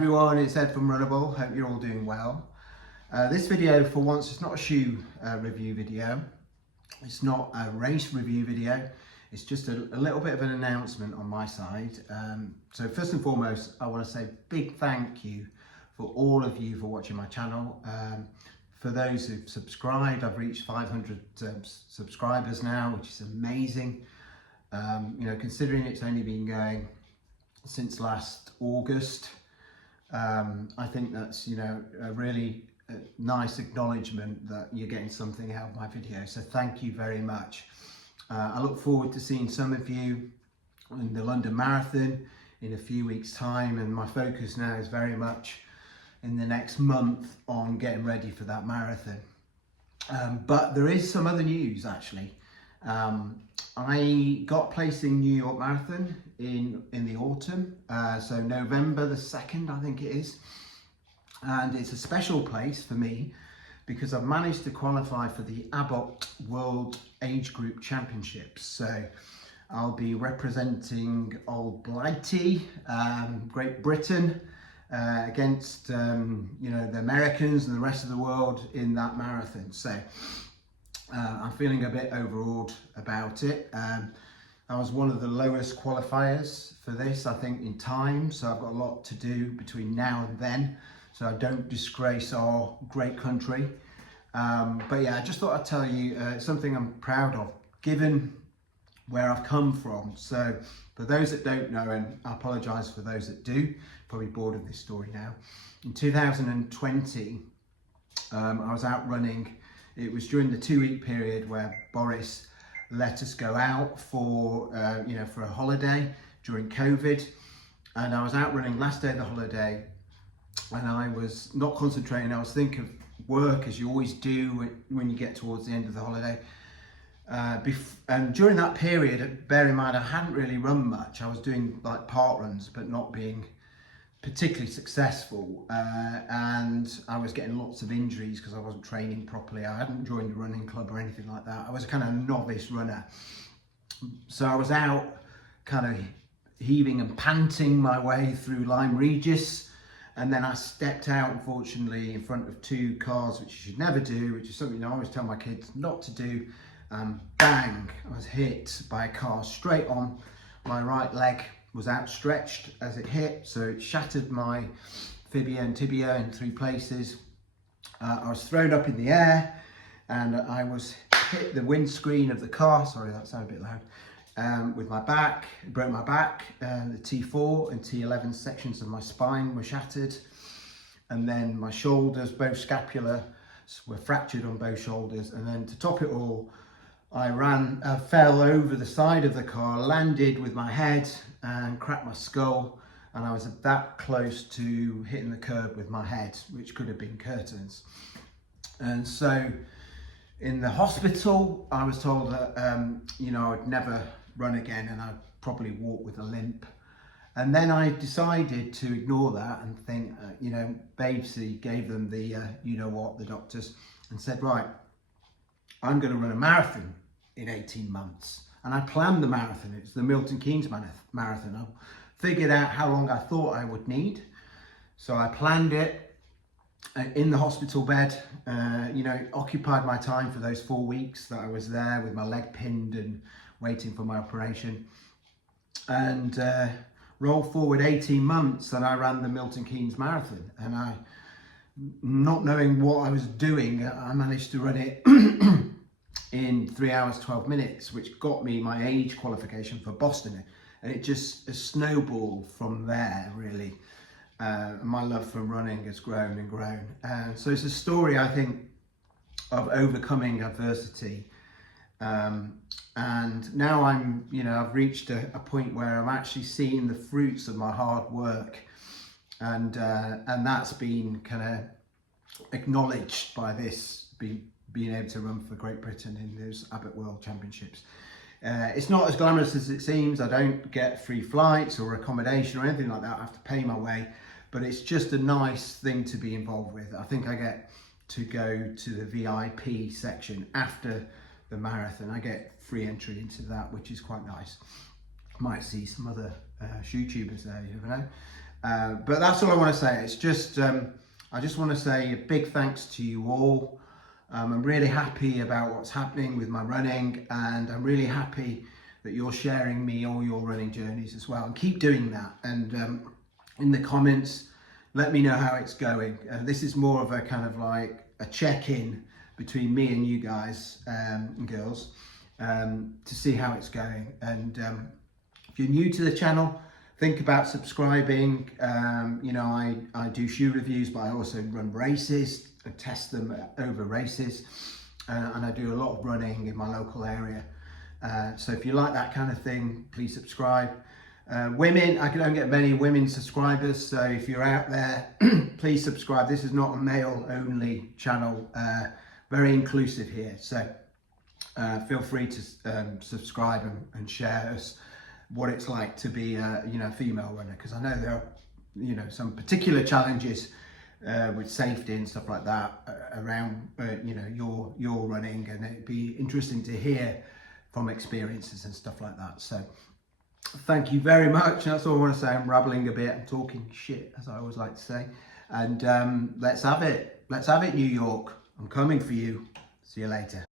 everyone, it's Ed from Runnable. Hope you're all doing well. This video, for once, it's not a shoe review video. It's not a race review video. It's just a little bit of an announcement on my side. So first and foremost, I want to say a big thank you for all of you for watching my channel. For those who've subscribed, I've reached 500 subscribers now, which is amazing. Considering it's only been going since last August, I think that's a really nice acknowledgement that you're getting something out of my video. So thank you very much. I look forward to seeing some of you in the London Marathon in a few weeks' time, and my focus now is very much in the next month on getting ready for that marathon. But there is some other news actually. I got placed in New York Marathon in the autumn, so November the 2nd, I think it is. And it's a special place for me because I've managed to qualify for the Abbott World Age Group Championships. So I'll be representing Old Blighty, Great Britain, against the Americans and the rest of the world in that marathon. So I'm feeling a bit overawed about it. I was one of the lowest qualifiers for this, I think, in time, so I've got a lot to do between now and then, so I don't disgrace our great country. But yeah, I just thought I'd tell you something I'm proud of, given where I've come from. So for those that don't know, and I apologise for those that do, probably bored of this story now. In 2020, I was out running. It was during the 2-week period where Boris let us go out for for a holiday during COVID, and I was out running last day of the holiday, and I was not concentrating. I was thinking of work, as you always do when you get towards the end of the holiday. And during that period, bear in mind, I hadn't really run much. I was doing like park runs, but not being particularly successful, and I was getting lots of injuries because I wasn't training properly. I hadn't joined a running club or anything like that. I was a kind of novice runner, so I was out kind of heaving and panting my way through Lyme Regis, and then I stepped out, unfortunately, in front of 2 cars, which you should never do, which is something I always tell my kids not to do. Bang, I was hit by a car straight on. My right leg was outstretched as it hit, so it shattered my fibula and tibia in 3 places. I was thrown up in the air, and I was hit the windscreen of the car, sorry that sounded a bit loud, with my back. It broke my back, the T4 and T11 sections of my spine were shattered, and then my shoulders, both scapula, were fractured on both shoulders, and then to top it all, I fell over the side of the car, landed with my head and cracked my skull, and I was that close to hitting the curb with my head, which could have been curtains. And so in the hospital, I was told that I would never run again, and I'd probably walk with a limp. And then I decided to ignore that and think, Babesy gave them the the doctors, and said, right, I'm going to run a marathon in 18 months. And I planned the marathon. It's the Milton Keynes Marathon. I figured out how long I thought I would need. So I planned it in the hospital bed. Occupied my time for those 4 weeks that I was there with my leg pinned and waiting for my operation. And roll forward 18 months and I ran the Milton Keynes Marathon. And I, not knowing what I was doing, I managed to run it in 3 hours 12 minutes, which got me my age qualification for Boston, and it just snowballed from there, really. My love for running has grown and grown, so it's a story, I think, of overcoming adversity, and now I've reached a point where I'm actually seeing the fruits of my hard work, and that's been kind of acknowledged by this being able to run for Great Britain in those Abbott World Championships. It's not as glamorous as it seems. I don't get free flights or accommodation or anything like that. I have to pay my way, but it's just a nice thing to be involved with. I think I get to go to the VIP section after the marathon. I get free entry into that, which is quite nice. Might see some other shoe tubers there, you never know. But that's all I want to say. It's just, I just want to say a big thanks to you all. I'm really happy about what's happening with my running, and I'm really happy that you're sharing me all your running journeys as well, and keep doing that. And in the comments, let me know how it's going. This is more of a kind of like a check-in between me and you guys and girls, to see how it's going. And if you're new to the channel, think about subscribing. You know, I do shoe reviews, but I also run races and test them over races, and I do a lot of running in my local area. So if you like that kind of thing, please subscribe. Women, I don't get many women subscribers, so if you're out there, please subscribe. This is not a male only channel, very inclusive here. So feel free to subscribe and share us what it's like to be a, you know, female runner, because I know there are, you know, some particular challenges with safety and stuff like that around you know, your running, and it'd be interesting to hear from experiences and stuff like that. So thank you very much. That's all I want to say. I'm rambling a bit, I'm talking shit, as I always like to say. And let's have it, New York. I'm coming for you. See you later.